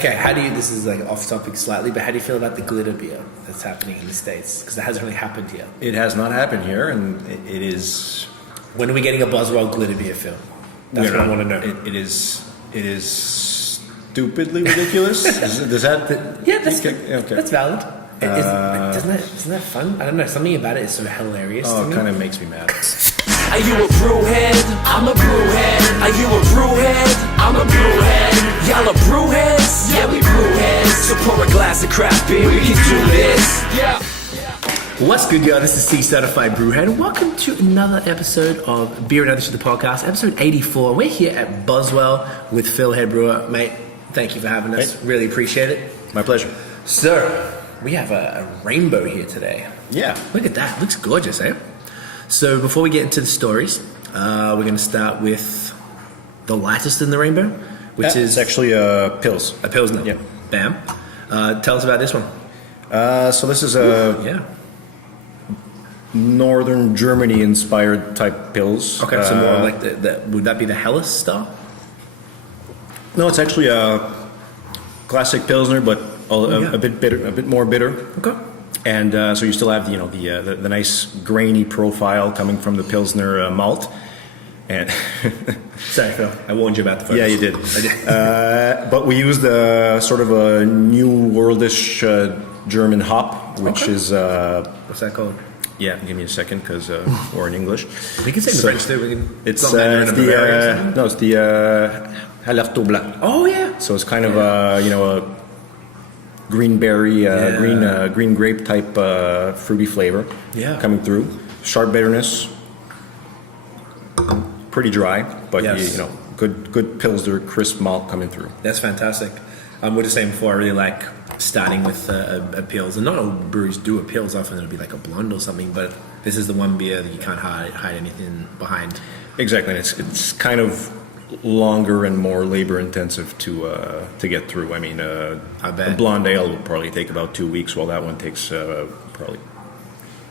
Okay, how do you, this is like off topic slightly, but how do you feel about the glitter beer that's happening in the States? Because it hasn't really happened here. It has not happened here, and it is... When are we getting a Boswell glitter beer film? That's what I want to know. It is stupidly ridiculous. Does that... Yeah, that's valid. Isn't that fun? I don't know, something about it is so hilarious to me. It kind of makes me mad. Are you a brewhead? I'm a brewhead. Are you a brewhead? I'm a brewhead. Y'all are brewheads? Yeah, we brewheads. So pour a glass of craft beer, we can do this. Yeah. What's good, y'all? This is C Certified Brewhead. Welcome to another episode of Beer and Others to the podcast, episode 84. We're here at Boswell with Phil, head brewer. Mate, thank you for having us. Hey. Really appreciate it. My pleasure. So, we have a rainbow here today. Yeah. Look at that. Looks gorgeous, eh? So before we get into the stories, we're going to start with the lightest in the rainbow, which is... It's actually a Pils. A Pilsner. Yeah. Bam. Tell us about this one. So this is a Northern Germany inspired type Pils. Okay, so more like would that be the Helles style? No, it's actually a classic Pilsner, but a bit bitter, a bit more bitter. Okay. And so you still have the nice grainy profile coming from the Pilsner malt. And sorry, Phil, I warned you about the focus. Yeah, you did. I did. But we used sort of a new worldish German hop, which is what's that called? Yeah, give me a second because we're in English. We can say in French too. It's the Hallertau Blanc. Oh yeah. So it's kind of a green berry, green grape type fruity flavor coming through. Sharp bitterness, pretty dry, but good Pilsner crisp malt coming through. That's fantastic. We're just saying before, I really like starting with a Pils, and not all breweries do a Pils. Often it'll be like a blonde or something, but this is the one beer that you can't hide anything behind. Exactly, and it's kind of longer and more labor intensive to get through. I mean, I bet. a blonde ale will probably take about 2 weeks, while that one takes probably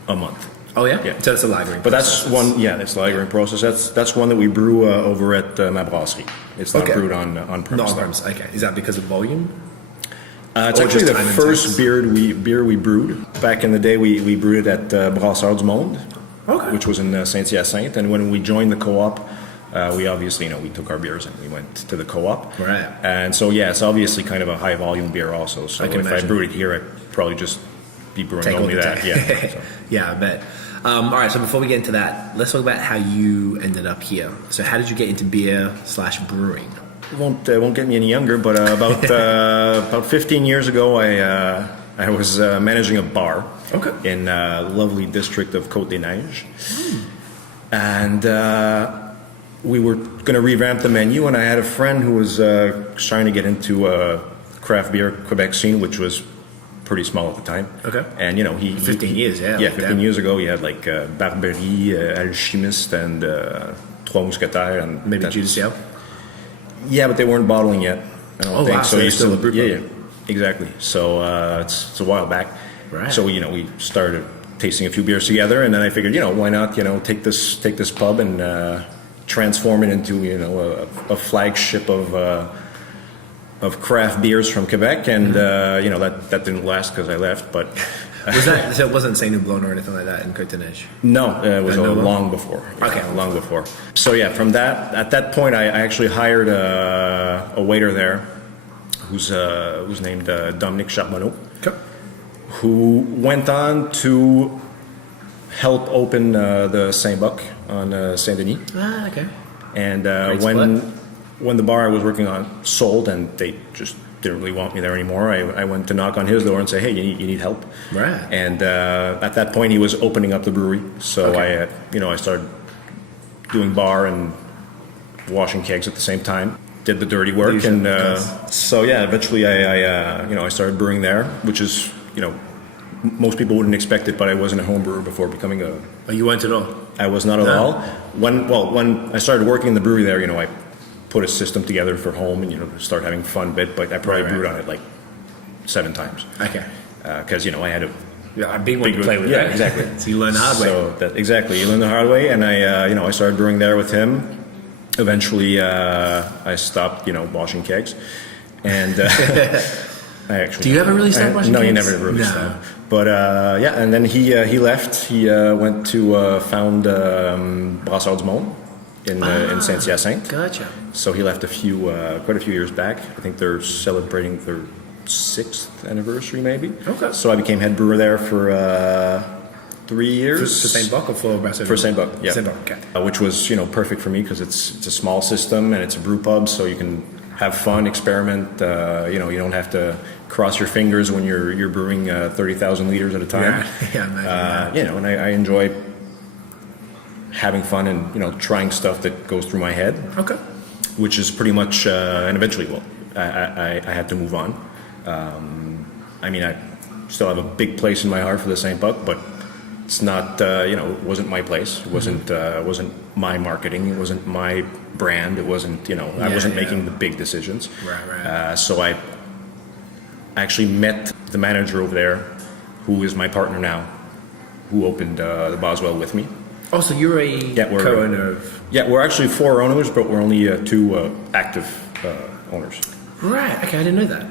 a month. Oh yeah, yeah. So it's a lagering. But that's one. Yeah, it's a lagering process. That's one that we brew over at my brasserie. It's not brewed on premise. Not on premise. Okay, is that because of volume? It's actually the first beer we brewed. Back in the day, we brewed it at Brasseur du Monde, which was in Saint-Hyacinthe. And when we joined the co-op, we obviously, we took our beers and we went to the co-op. Right. And so, it's obviously kind of a high volume beer also. So if I brewed it here, I'd probably just be brewing only that. Yeah. So. Yeah, I bet. All right, so before we get into that, let's talk about how you ended up here. So how did you get into beer/brewing? Won't get me any younger, but about 15 years ago, I was managing a bar in lovely district of Côte des Neiges. And we were going to revamp the menu, and I had a friend who was trying to get into craft beer Quebec scene, which was pretty small at the time. Okay. And, 15 years, yeah. Yeah, 15 years ago, he had like Barberie, Alchimiste, and Trois Mousquetaires. And maybe Judicial? Yeah, but they weren't bottling yet. I don't think. Wow, so you're still a brewpub. Yeah, exactly. So it's a while back. Right. So we started tasting a few beers together, and then I figured, why not, take this pub and transform it into a flagship of craft beers from Quebec, and that didn't last because I left. But so it wasn't Saint Houblon or anything like that in Côte des Neiges? No, it was long before. Okay, long before. So from at that point, I actually hired a waiter there, who's named Dominique Charbonneau, who went on to help open the Saint-Buck on Saint Denis. Ah, okay. And when the bar I was working on sold and they just didn't really want me there anymore, I went to knock on his door and say, hey, you need help. Right. And at that point, he was opening up the brewery. So I started doing bar and washing kegs at the same time. Did the dirty work. And eventually I started brewing there, which is, most people wouldn't expect it, but I wasn't a home brewer before becoming a... Oh, you weren't at all? I was not at all. When I started working in the brewery there, I put a system together for home and, start having fun bit, but I probably brewed on it like 7 times. Okay. Because, I had a big one to play with. Yeah, exactly. So you learn the hard way. So you learn the hard way, and I started brewing there with him. Eventually, I stopped, washing kegs. And I actually... Do you ever really start brushing No, you cakes? never really No. start. But yeah, and then he left. He went to found Brasseur du Monde in Saint-Hyacinthe. Gotcha. So he left quite a few years back. I think they're celebrating their 6th anniversary, maybe. Okay. So I became head brewer there for 3 years. For Saint Buck or for Brasserie? For Saint Buck, yeah. Saint Buck, okay. Which was perfect for me because it's a small system and it's a brew pub, so you can have fun, experiment. You don't have to cross your fingers when you're brewing 30,000 liters at a time. Yeah, imagine and I enjoy having fun and trying stuff that goes through my head. Okay. Which is pretty much, and eventually, I had to move on. I still have a big place in my heart for the Saint Buck, but it's not, it wasn't my place. It wasn't my marketing. It wasn't my brand. It wasn't, I wasn't making the big decisions. Right. So I actually met the manager over there, who is my partner now, who opened the Boswell with me. Oh, so you're a co-owner of... Yeah, we're actually 4 owners, but we're only 2 active owners. Right, okay, I didn't know that.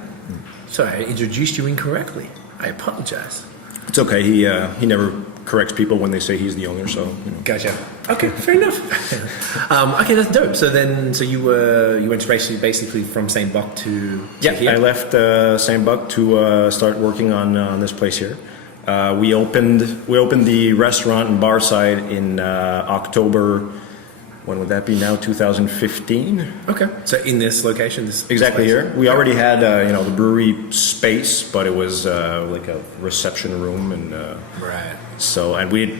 Sorry, I introduced you incorrectly. I apologize. It's okay. He never corrects people when they say he's the owner, so... Gotcha. Okay, fair enough. Okay, that's dope. So you went basically from Saint Buck to here? I left Saint Buck to start working on this place here. We opened the restaurant and bar side in October. When would that be now? 2015. Okay. So in this location, exactly here. We already had the brewery space, but it was like a reception room and right. So and we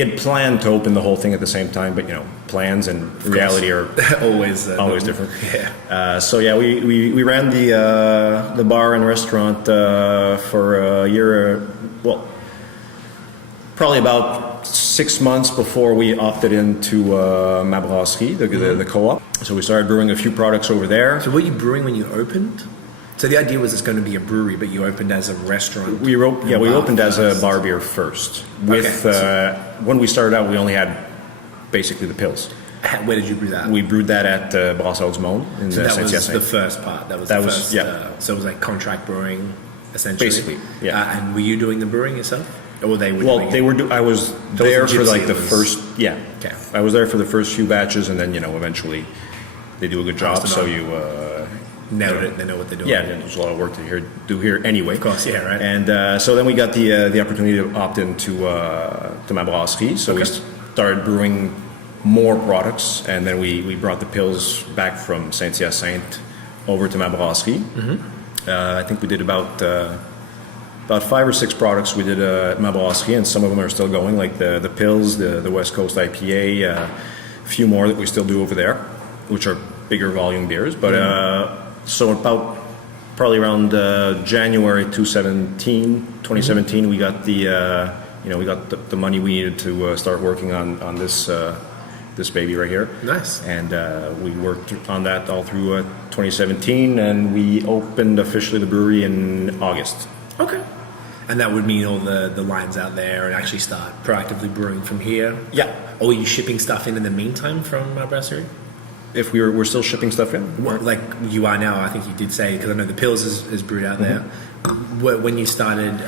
had planned to open the whole thing at the same time, but plans and reality are always different. Yeah. So yeah, we ran the bar and restaurant for a year. Well, probably about 6 months before we opted into Ma Brasserie, the co-op. So we started brewing a few products over there. So were you brewing when you opened? So the idea was it's going to be a brewery, but you opened as a restaurant. We opened as a bar beer first. When we started out, we only had basically the pills. Where did you brew that? We brewed that at Boswell Brasserie in so that was Saint-Hyacinthe. the first part. That was the first. So it was like contract brewing, essentially. Basically, yeah. And were you doing the brewing yourself, or they were? Well, they were. I was there for like the first. Yeah. Okay. I was there for the first few batches, and then eventually they do a good job. So you. Nailed it. They know what they're doing. Yeah, there's a lot of work to do here anyway. Of course, yeah, right. And so then we got the opportunity to opt into to Ma Brasserie. So we started brewing more products, and then we brought the pills back from Saint-Hyacinthe over to Ma Brasserie. I think we did about 5 or 6 products we did at Ma Brasserie, and some of them are still going, like the pills, the West Coast IPA, a few more that we still do over there, which are bigger volume beers. But so about probably around January 2017, we got the money we needed to start working on this baby right here. Nice. And we worked on that all through 2017, and we opened officially the brewery in August. Okay. And that would mean all the lines out there and actually start proactively brewing from here? Yeah. Or were you shipping stuff in the meantime from Brasserie? If we're still shipping stuff in? Well, like you are now, I think you did say, because I know the pills is brewed out there. When you started,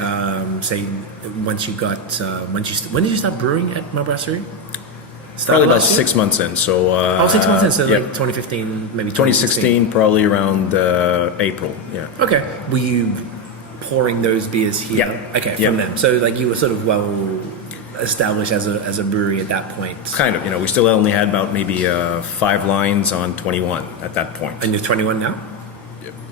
say, when did you start brewing at Ma Brasserie? Probably about 6 months in. So 6 months in, so like 2015, maybe 2016, probably around April. Yeah. Okay. Were you pouring those beers here? Yeah. Okay, from them. So like you were sort of well established as a brewery at that point. Kind of. We still only had about maybe 5 lines on 21 at that point. And you're 21 now?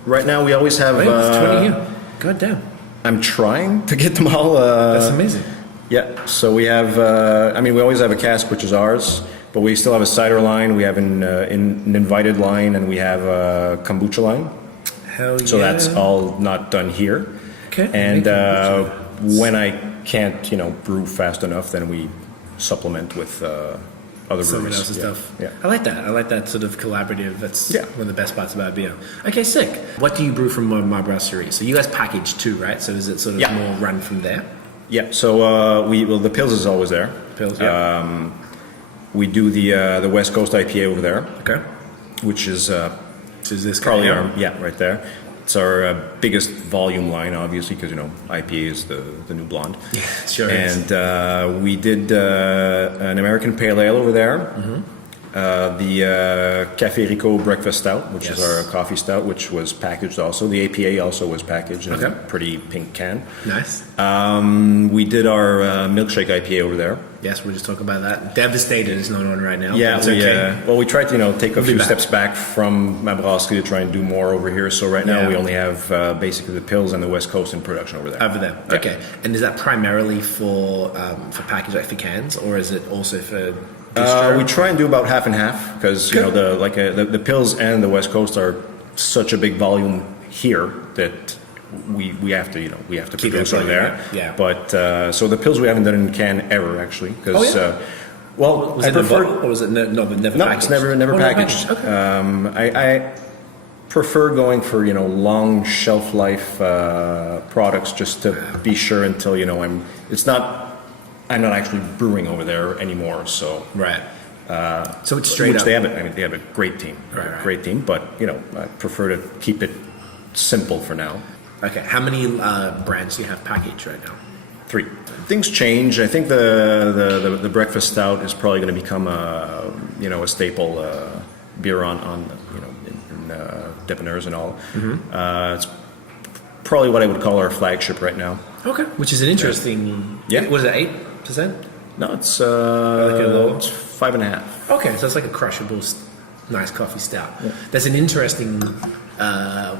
Right now, we always have. It's 20 here. God damn. I'm trying to get them all. That's amazing. Yeah. So we have. We always have a cask, which is ours, but we still have a cider line. We have an invited line, and we have a kombucha line. Hell yeah. So that's all not done here. Okay. And when I can't, brew fast enough, then we supplement with other breweries. Someone else's stuff. Yeah. I like that. I like that sort of collaborative. That's one of the best parts about beer. Okay, sick. What do you brew from Ma Brasserie? So you guys package too, right? So is it sort of more run from there? Yeah. So the Pils is always there. Pils, we do the West Coast IPA over there. Okay. Which is which is this Probably kind our right there. It's our biggest volume line, obviously, because IPA is the new blonde. Yeah, sure is. And we did an American Pale Ale over there. Mm-hmm. The Café Rico Breakfast Stout, which is Yes. our coffee stout, which was packaged also. The APA also was packaged in a Okay. pretty pink can. Nice. We did our milkshake IPA over there. Yes, we're just talking about that. Devastated is not on right now. Yeah, but it's okay. well, we tried to take a be few back. steps back from Ma Brasserie to try and do more over here. So right now Yeah. we only have basically the Pils and the West Coast in production over there. Over there. Yeah. Okay. And is that primarily for package, like for cans, or is it also for distro? We try and do about half and half because Good. the Pils and the West Coast are such a big volume here that we have to Keep produce it over there. yeah. But so the Pils we haven't done in can ever actually because Oh, yeah? well Was I it in a prefer bottle, or was it never no packaged? it's never Oh, packaged. Okay. I prefer going for long shelf life products just to be sure until I'm not actually brewing over there anymore. So Right. So it's straight which up. they have a great team, Right. great team. But I prefer to keep it simple for now. Okay. How many brands do you have packaged right now? 3. Things change. I think the breakfast stout is probably going to become a staple beer on in dépanneurs and all. Mm-hmm. It's probably what I would call our flagship right now. Okay. Which is an interesting. Yeah. What is it? 8%? No, it's low? it's 5.5. Okay, so it's like a crushable, nice coffee stout. Yeah. That's an interesting, an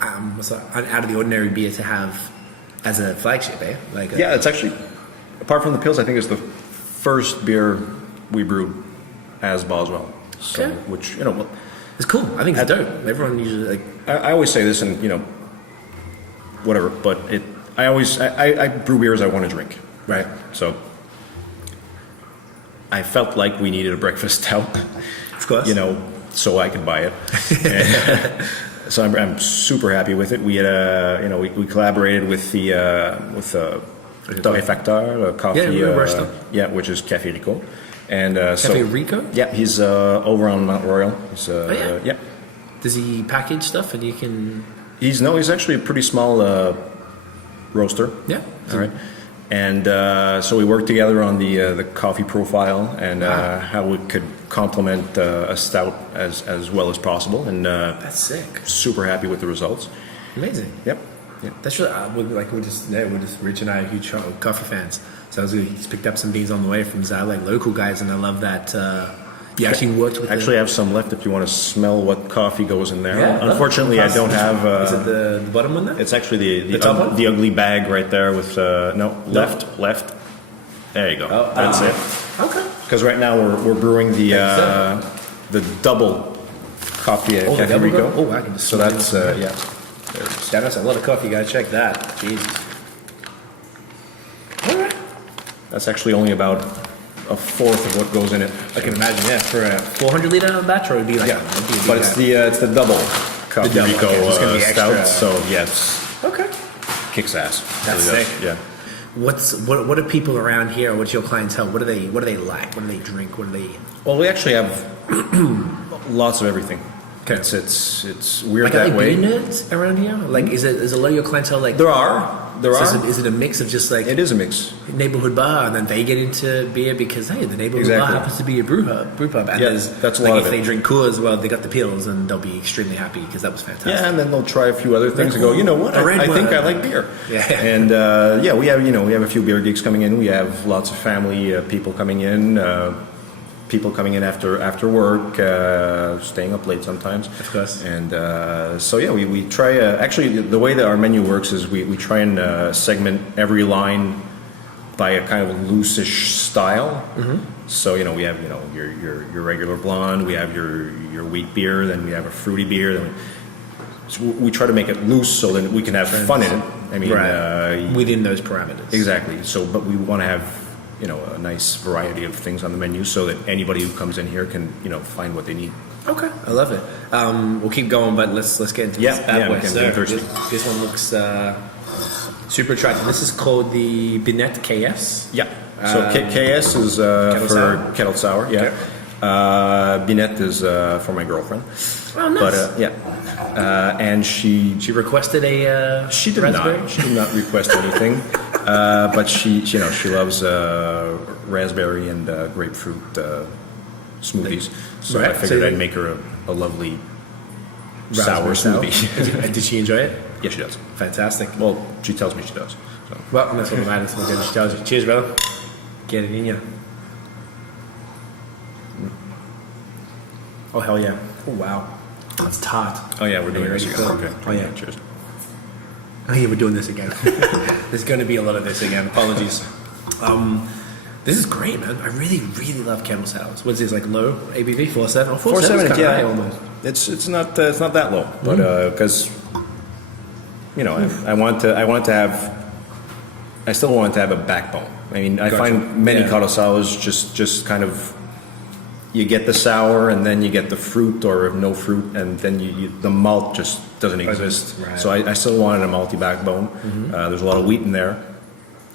out of the ordinary beer to have as a flagship, eh? Yeah, it's actually, apart from the Pils, I think it's the first beer we brewed as Boswell. So, Okay. which it's cool. I think it's dope. Everyone usually I always say this, and whatever. But I brew beers I want to drink. right. So I felt like we needed a breakfast stout, Of course. so I could buy it. And so I'm super happy with it. We had we collaborated with the Torréfacteur, the coffee, Yeah, roaster. which is Café Rico, and Café Rico? Yeah, he's over on Mount Royal. He's yeah? Does he package stuff and you can? He's actually a pretty small roaster. Yeah. All right. And so we worked together on the coffee profile and how we could complement a stout as well as possible. And That's sick. super happy with the results. Amazing. Yep. Yeah. That's really we're just Rich and I are huge coffee fans. So I was he's picked up some beans on the way from local guys, and I love that. You actually worked with. Actually, I have some left if you want to smell what coffee goes in there. Yeah, Unfortunately, I don't have. Is it the bottom one there? It's actually The top one? the ugly bag right there with left. There you go. Oh, That's it. Okay. Because right now we're brewing the double coffee at Oh, the Café double Rico. go? Oh, I can just So smell that's it. yeah. That's a lot of coffee, guys. Check that. Jesus. All right. That's actually only about a fourth of what goes in it. I can imagine. Yeah, for a 400-liter batch, or it'd be like. Yeah, it'd be a big but it's the double Café double, Rico okay, so it's gonna be stout. extra. So yeah, it's Okay. kicks ass. That's Really does. sick. Yeah. What are people around here? What's your clientele? What do they like? What do they drink? What do they eat? Well, we actually have lots of everything. Okay. It's weird Like, are that they way. beer nerds around here? Like, is a lot of your clientele like? There are. Is it a mix of just like It is a mix. neighborhood bar, and then they get into beer because the neighborhood Exactly. bar happens to be a brew pub, and Yeah, there's that's a like lot if of they it. drink Coors, well, they got the pills, and they'll be extremely happy because that was fantastic. Yeah, and then they'll try a few other things and go, you know what? A red I think one. I like beer. Yeah. And we have a few beer gigs coming in. We have lots of family people coming in. People coming in after work, staying up late sometimes. Of course. And we try. Actually, the way that our menu works is we try and segment every line by a kind of loose-ish style. Mm-hmm. So we have your regular blonde, we have your wheat beer, then we have a fruity beer. Then we try to make it loose so that we can have fun in it. I mean, right. Within those parameters. Exactly. So, but we want to have a nice variety of things on the menu so that anybody who comes in here can find what they need. Okay, I love it. We'll keep going, but let's get into this bad boy. we can So, get thirsty. this one looks super attractive. This is called the Binette KS. Yeah. So KS is for sour? kettle sour. Yeah. Okay. Binette is for my girlfriend. Oh, nice. But and she requested a she did raspberry? not. She did not request anything. But she loves raspberry and grapefruit smoothies. So Right. I figured So I'd make her a lovely sour Raspberry smoothie. Did she enjoy it? Yeah, she does. Fantastic. Well, she tells me she does. So. Well, that's what matters. She tells you. Cheers, brother. Get it in you. Oh, hell yeah. Oh, wow. That's tart. Oh yeah, we're doing this again. Cool. Okay. Oh, yeah. Cheers. Oh, yeah, we're doing this again. There's going to be a lot of this again. Apologies. This is great, man. I really, really love Camel Sours. What's this, like low ABV? 4.7? Oh, 4.7 is kind of high almost. It's not that low, but because I want to have. I still want to have a backbone. I mean, I find many Curaçaos just kind of. You get the sour, and then you get the fruit or no fruit, and then the malt just doesn't exist. Right. So I still wanted a malty backbone. There's a lot of wheat in there,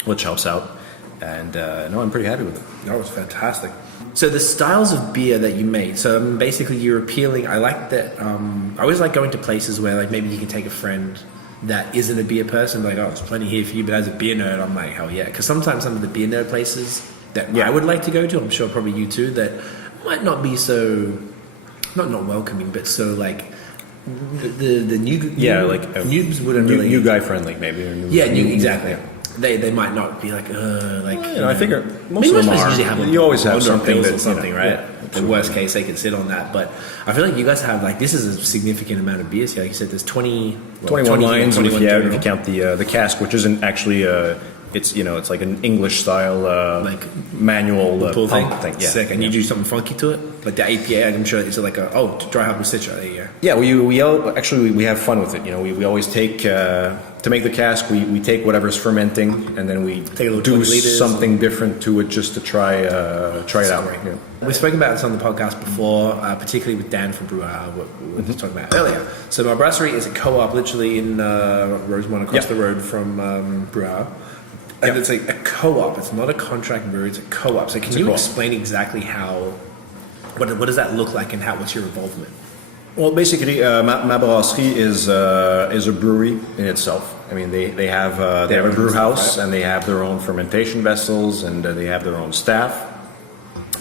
which helps out. And no, I'm pretty happy with it. That was fantastic. So the styles of beer that you made, so basically you're appealing, I like that, I always like going to places where like maybe you can take a friend that isn't a beer person, like, oh, there's plenty here for you, but as a beer nerd, I'm like, hell yeah. Because sometimes some of the beer nerd places that I would like to go to, I'm sure probably you too, that might not be so, not welcoming, but so like, the new noobs wouldn't really... New guy friendly, maybe. Or exactly. They might not be like, I figure most maybe of them places are. usually have You always have something that's something, right? Yeah, the worst case, they can sit on that. But I feel like you guys have like this is a significant amount of beers here. Like you said, there's 21 lines, and if you count the cask, which isn't actually it's like an English style like manual pull pump thing. Yeah, sick. And you do something funky to it, like the APA. I'm sure it's like dry hop with citra. There you go. Yeah, we have fun with it. We always take to make the cask. We take whatever's fermenting, and then we do something different to it just to try it out. Yeah. We spoke about this on the podcast before, particularly with Dan from Brewer, what we were talking about earlier. So my brasserie is a co-op, literally in Rosemont, across the road from Brewer. And it's like a co-op. It's not a contract brewery. It's a co-op. So can you explain exactly what does that look like, and what's your involvement? Well, basically, Ma Brasserie is a brewery in itself. I mean, they have a brew house, and they have their own fermentation vessels, and they have their own staff.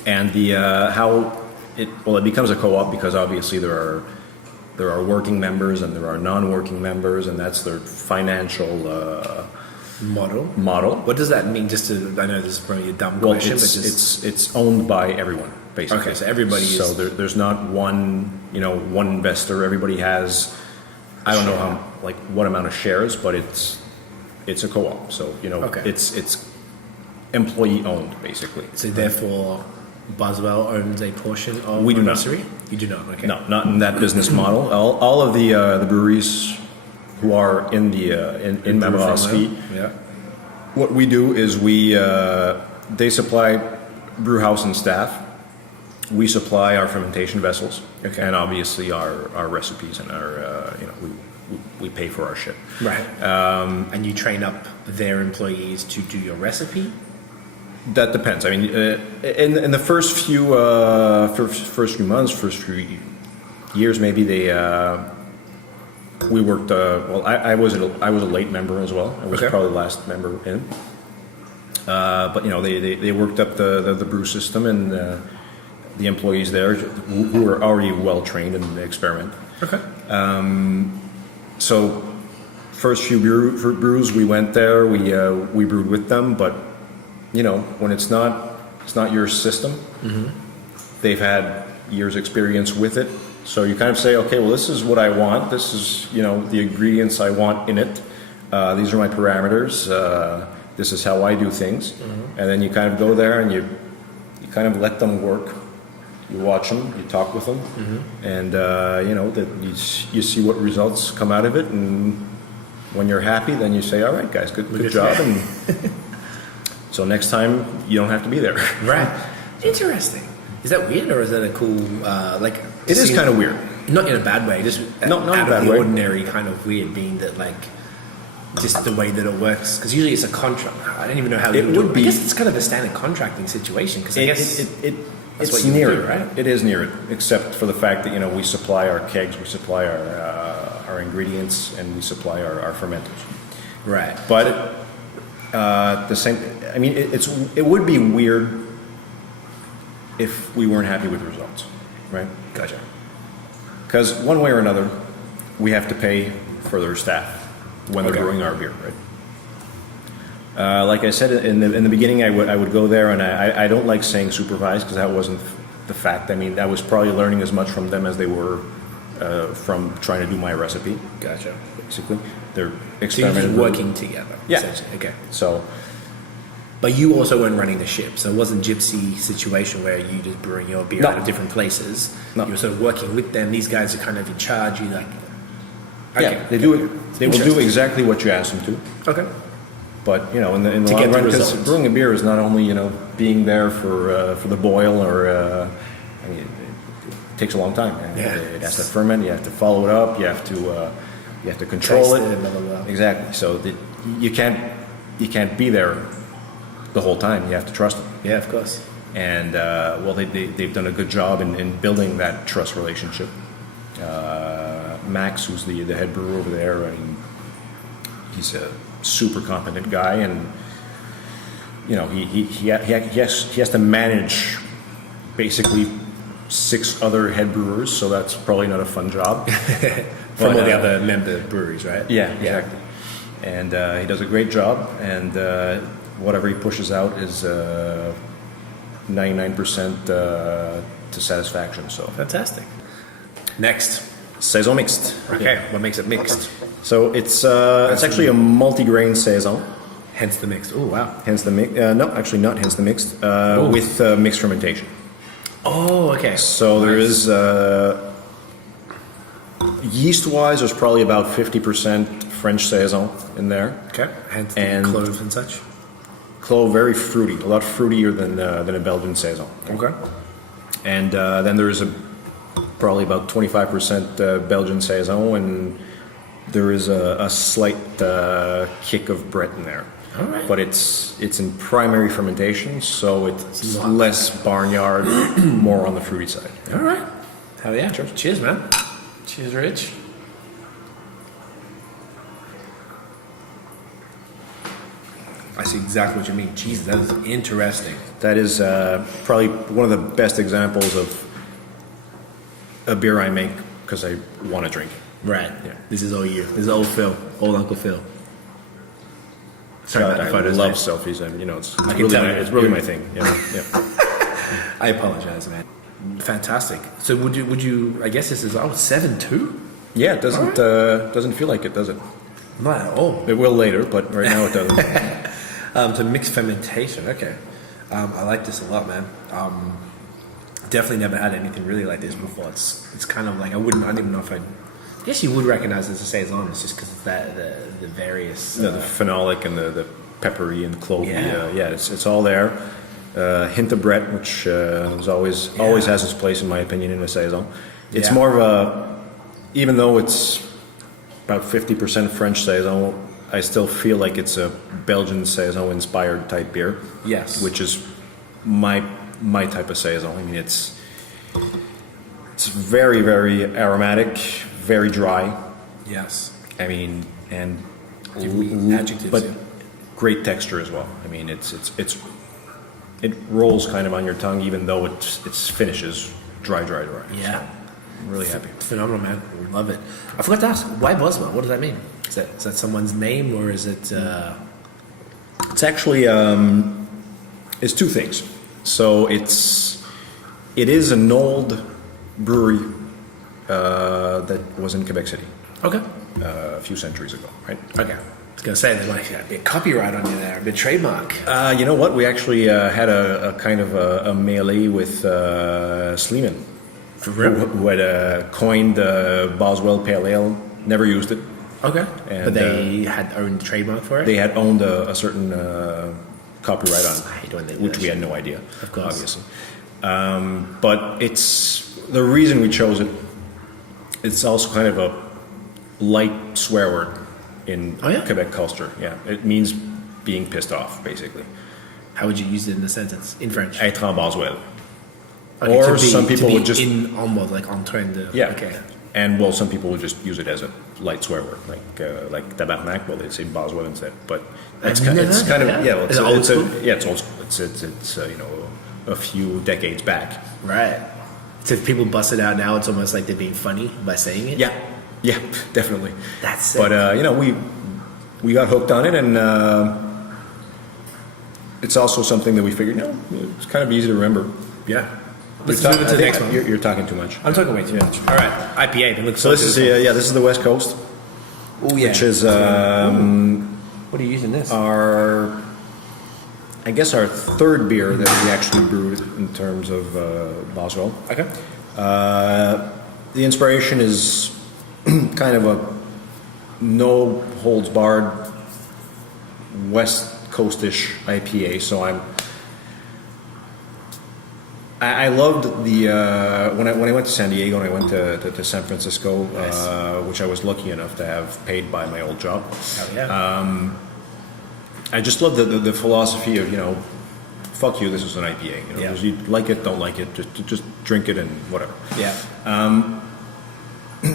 And it becomes a co-op because obviously there are working members and there are non-working members, and that's their financial model. What does that mean? I know this is probably a dumb question, but it's owned by everyone, basically. Okay, so everybody is. So there's not one investor. Everybody has, I don't know what amount of shares, but it's a co-op. So it's employee owned, basically. So therefore, Boswell owns a portion of We do not. brasserie? You do not. Okay. No, not in that business model. All of the breweries who are in Ma Brasserie, what we do is they supply brew house and staff. We supply our fermentation vessels, and obviously our recipes and our we pay for our shit. Right. And you train up their employees to do your recipe? That depends. I mean, in the first few months, first few years, maybe we worked. I was a late member as well. I was probably the last member in. But they worked up the brew system, and the employees there who were already well trained in the experiment. Okay. So first few brews we went there, we brewed with them, but when it's not your system, they've had years experience with it. So you kind of say, okay, well, this is what I want. This is, the ingredients I want in it. These are my parameters. This is how I do things. And then you kind of go there and you kind of let them work. You watch them, you talk with them, and you see what results come out of it. And when you're happy, then you say, all right, guys, good job. And so next time you don't have to be there. Right. Interesting. Is that weird, or is that a cool It is kind of weird. Not in a bad way, just not out in a of bad the way. ordinary kind of weird, being that just the way that it works. Because usually it's a contract. I don't even know how it would be. I guess it's kind of a standard contracting situation. Because I guess That's It's what you near do, it, right? It is near it, except for the fact that we supply our kegs, we supply our ingredients, and we supply our fermenters. Right. But the same. I mean, it would be weird if we weren't happy with the results, right? Gotcha. Because one way or another, we have to pay for their staff when they're Okay. brewing our beer, right? Like I said in the beginning, I would go there, and I don't like saying supervise because that wasn't the fact. I mean, I was probably learning as much from them as they were from trying to do my recipe. Gotcha. Basically, they're So you're experimenting. just working together. Yeah. essentially. Okay. So But you also weren't running the ship, so it wasn't gypsy situation where you just brewing your beer No. out of different places. No. You were sort of working with them. These guys are kind of in charge. You like. yeah, they do it. They will do Interesting. exactly what you ask them to. Okay. But in the To long get the run, because results. brewing a beer is not only being there for the boil or I mean, it takes a long time. Yeah. It has to ferment. You have to follow it up. You have to control Taste it. it, blah, blah, blah. Exactly. So you can't be there the whole time. You have to trust them. Yeah, of course. And they've done a good job in building that trust relationship. Max, who's the head brewer over there, I mean, he's a super competent guy, and he has to manage basically 6 other head brewers, so that's probably not a fun job. From But, all the other member breweries, right? Yeah, exactly. And he does a great job, and whatever he pushes out is 99% to satisfaction. So Fantastic. Next. Saison Mixte. Okay. What makes it mixed? So it's actually a multi-grain saison. Hence the mixed. Oh wow. Hence the mix. No, actually not. Hence the mixed with mixed fermentation. Oh, okay. So there is yeast-wise, there's probably about 50% French saison in there. Okay. Hence the And- cloves and such. Clove, very fruity, a lot fruitier than a Belgian saison. Okay. And then there's probably about 25% Belgian saison, and there is a slight kick of Brett in there. All right. But it's in primary fermentation, so it's not- less barnyard, more on the fruity side. All right. Hell yeah. Cheers, man. Cheers, Rich. I see exactly what you mean. Jesus, that is interesting. That is probably one of the best examples of a beer I make because I want to drink. Right. Yeah. This is all you. This is old Phil. Old Uncle Phil. Sorry about I the photos. love mate. selfies, and it's can really tell my, you. it's really my thing. Yeah. I apologize, man. Fantastic. So would you? I guess this is 7-2. Yeah, it doesn't feel like it, does it? Not at all. It will later, but right now it doesn't. To mixed fermentation. Okay. I like this a lot, man. Definitely never had anything really like this before. It's kind of like I don't even know if I guess you would recognize it as a saison. It's just because it's the various. the phenolic and the peppery and clovey. Yeah. It's all there. Hint of Brett, which is always has its place in my opinion in a saison. It's Yeah. more of a, even though it's about 50% French saison, I still feel like it's a Belgian saison inspired type beer. Yes. Which is my type of saison. I mean, it's very, very aromatic, very dry. Yes. I mean, and Give me adjectives, but yeah. great texture as well. I mean, it rolls kind of on your tongue, even though its finish is dry. Yeah. I'm really happy. Phenomenal, man. Love it. I forgot to ask, why Boswell? What does that mean? Is that someone's name or is it? It's actually it's 2 things. So it is an old brewery that was in Quebec City Okay. a few centuries ago, right? Okay. I was gonna say there's like a bit copyright on you there, a bit trademark. You know what? We actually had a kind of a melee with Sleeman, For real? who had coined the Boswell Pale Ale. Never used it. Okay. And, but they had owned the trademark for it. They had owned a certain copyright on I hate when they it, do which that we shit. had no idea, Of course. obviously. But it's the reason we chose it. It's also kind of a light swear word in Oh, yeah? Quebec culture. Yeah, it means being pissed off, basically. How would you use it in the sentence in French? Être en Boswell. Okay, or to be, some people to be would just on mode, like on trend. yeah. Okay. And well, some people would just use it as a light swear word, like tabarnak. Well, they say Boswell instead, but it's kind of well, Is it old school? it's old school. It's a few decades back. Right. So if people bust it out now, it's almost like they're being funny by saying it. Yeah, definitely. That's sick. But we got hooked on it, and it's also something that we figured, it's kind of easy to remember. Yeah. Let's move into the next one. You're talking too much. I'm talking way too much. All right, IPA. Been looking So this is this is the West Coast, which is What are you using this? our third beer that we actually brewed in terms of Boswell. Okay. The inspiration is kind of a no holds barred West Coastish IPA. So I loved the when I went to San Diego and I went to San Francisco, Nice. which I was lucky enough to have paid by my old job. Oh yeah. I just love the philosophy of fuck you, this is an IPA. Yeah. You like it, don't like it, just drink it and whatever. Yeah.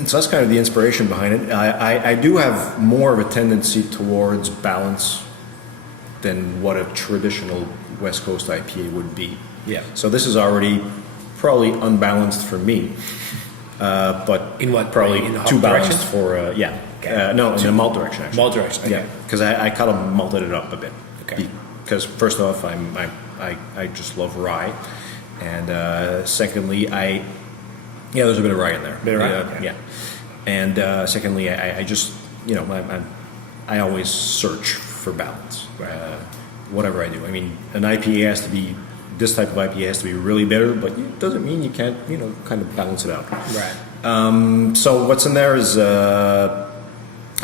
So that's kind of the inspiration behind it. I do have more of a tendency towards balance than what a traditional West Coast IPA would be. Yeah. So this is already probably unbalanced for me, but In what? probably In the hop too balanced direction? for Okay. no, in a malt direction actually. Malt direction. Okay. Yeah, because I kind of malted it up a bit. Okay. Because first off, I just love rye, and secondly, there's a bit of rye in there. Bit of rye? Yeah. Okay. And secondly, I just I always search for balance. Whatever I do, I mean, an IPA has to be. This type of IPA has to be really bitter, but it doesn't mean you can't, kind of balance it out. Right. So what's in there is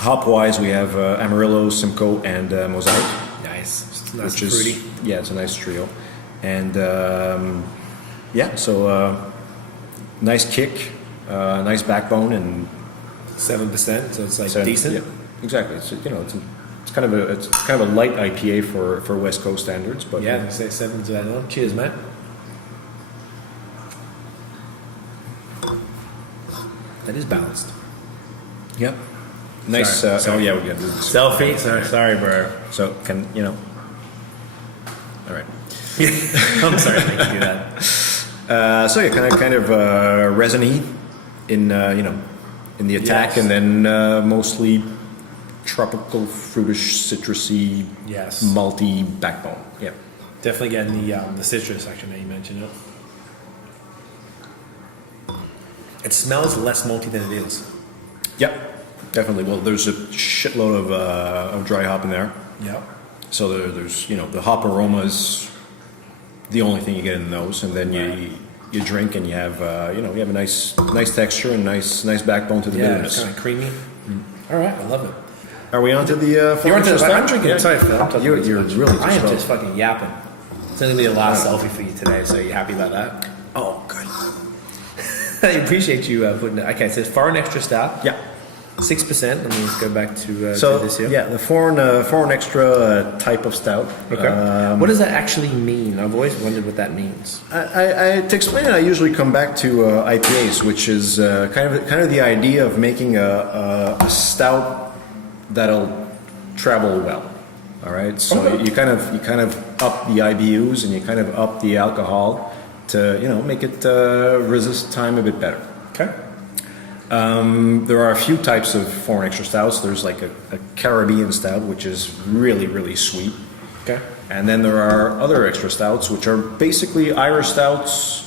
hop-wise, we have Amarillo, Simcoe, and Mosaic. Nice. It's nice Which and is fruity. yeah, it's a nice trio, and nice kick, nice backbone, and 7%. So it's like so, decent. Yeah, exactly. It's kind of a light IPA for West Coast standards, but Yeah, they say 7 to that one. Cheers, mate. That is balanced. Yep. Nice. Sorry. we got this. Selfie. Sorry, bro. So can all right. I'm sorry to make you do that. So yeah, kind of resiny in in the attack, Yes. and then mostly tropical, fruitish, citrusy, Yes. malty backbone. Yeah. Definitely getting the citrus section that you mentioned. It smells less malty than it is. Yep. Definitely. Well, there's a shitload of dry hop in there. Yep. So there's the hop aroma is the only thing you get in those, and then you drink and you have you have a nice texture and nice backbone to the Yeah, bitterness. it's kind of creamy. All right, I love it. Are we on to the? You're on to stuff? I'm drinking. Yeah. Sorry, Phil. I'm talking You're too much. really. I am slow. just fucking yapping. It's gonna be the last selfie for you today. So you happy about that? Oh, good. I appreciate you putting it. Okay, so it's foreign extra stout. Yeah. 6%. Let me just go back to So this here. yeah, the foreign extra type of stout. Okay. What does that actually mean? I've always wondered what that means. To explain it, I usually come back to IPAs, which is kind of the idea of making a stout that'll travel well. All right, so Okay. you kind of up the IBUs and you kind of up the alcohol to make it resist time a bit better. Okay. There are a few types of foreign extra stouts. There's like a Caribbean stout, which is really, really sweet. Okay. And then there are other extra stouts, which are basically Irish stouts,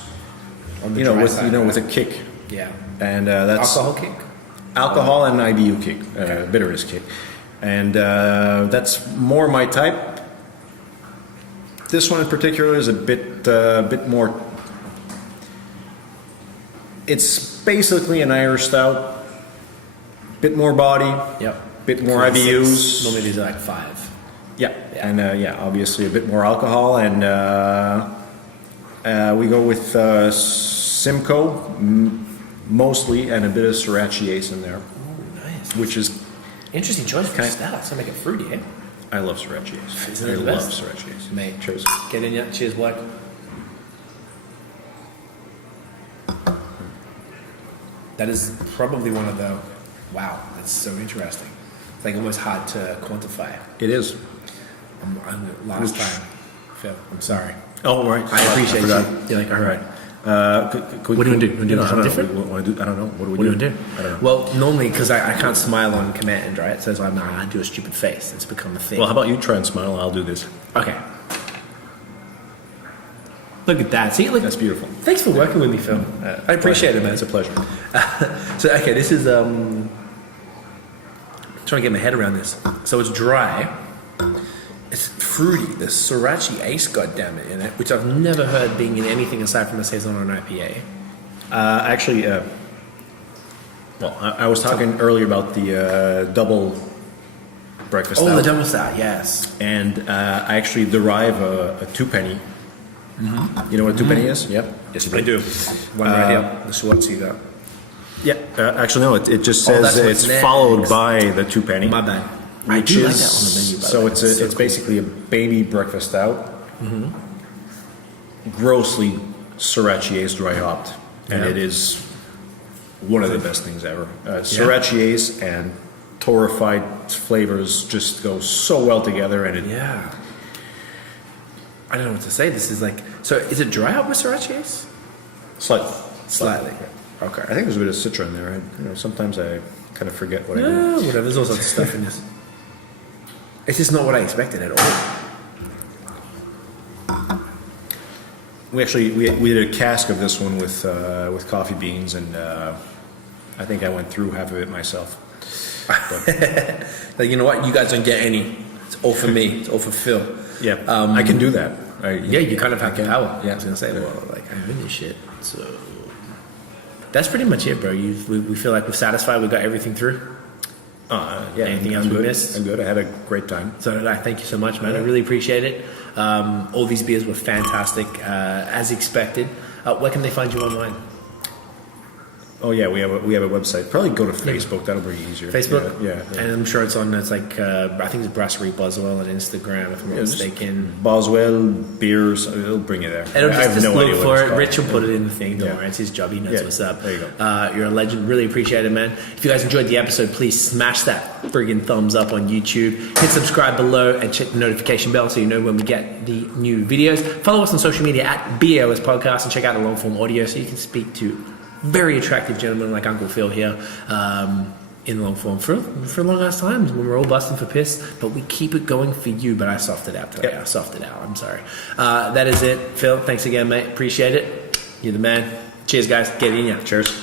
On the dry with side, with a kick. Yeah. And that's Alcohol kick. alcohol and IBU kick, bitterness kick, and that's more my type. This one in particular is a bit more. It's basically an Irish stout, bit more body, Yep. bit more IBUs. Normally these are like 5. Yeah, Yeah. and obviously a bit more alcohol, and we go with Simcoe mostly, and a bit of Sriracha Ace in there, Ooh, nice. which is Interesting choice for Can I- stout. It's gonna make it fruity, eh? I love Sriracha Ace. Isn't it I the love best? Sriracha Ace. Mate, Cheers. get in yet? Cheers, Blake. That is probably one of the. Wow, that's so interesting. It's like almost hard to quantify. It is. Last time, Phil. I'm sorry. Oh, right. I appreciate you. You're like, all right. What do you want to do? You want to do something different? I don't know. What do we What do you want to do? I don't know. Well, normally, because I can't smile on command, right? So I'm not, I do a stupid face. It's become a thing. Well, how about you try and smile? I'll do this. Okay. Look at that. See, look. That's beautiful. Thanks for working with me, Phil. I appreciate it, man. It's a pleasure. So, okay, this is, I'm trying to get my head around this. So it's dry. It's fruity. There's Sriracha Ace, goddammit, in it, which I've never heard being in anything aside from a Saison or an IPA. Actually, well, I was talking earlier about the double breakfast Oh, stout. the double stout, yes. And I actually derive a two-penny. Mm-hmm. You know what a two-penny is? Yep. Yes, I do. One right here. The Schwartz you got. Yeah. Actually, no. It just Oh, says that's what's it's next. followed by the two-penny. My bad. I Which do like is that on the menu, by the so way. it's It's so it's cool. basically a baby breakfast stout, grossly Sriracha Ace dry hopped, and Yeah. it is one of the best things ever. Sriracha Ace and torrefied flavors just go so well together, and it Yeah. I don't know what to say. This is like, so is it dry hop with Sriracha Ace? Slightly. Okay. I think there's a bit of citra in there. Sometimes I kind of forget what I do. No, whatever. There's all sorts of stuff in this. It's just not what I expected at all. We did a cask of this one with coffee beans, and I think I went through half of it myself. Like, you know what? You guys don't get any. It's all for me. It's all for Phil. Yeah, I can do that. Yeah, you kind of have the power. Yeah. I was gonna say, well, like I own this shit. So that's pretty much it, bro. We feel like we're satisfied. We got everything through. Yeah. Anything else we missed? I'm good. I had a great time. So did I. Thank you so much, man. I really appreciate it. All these beers were fantastic, as expected. Where can they find you online? Oh yeah, we have a website. Probably go to Facebook. That'll be easier. Facebook? Yeah. And I'm sure it's on, it's like, I think it's Brasserie Boswell on Instagram, if I'm not mistaken. Boswell beers. It'll bring you there. It'll I have just no look idea what for it's it. called. Rich will put it in the thing. Don't Yeah. worry, it's his job. He knows Yeah, what's up. there you go. You're a legend. Really appreciate it, man. If you guys enjoyed the episode, please smash that friggin' thumbs up on YouTube. Hit subscribe below and check the notification bell so you know when we get the new videos. Follow us on social media at BAOS Podcast and check out the long form audio so you can speak to very attractive gentlemen like Uncle Phil here in long form for long ass times when we're all busting for piss, but we keep it going for you. But I softed out today. Yep. I softed out. I'm sorry. That is it. Phil, thanks again, mate. Appreciate it. You're the man. Cheers, guys. Get in ya. Cheers.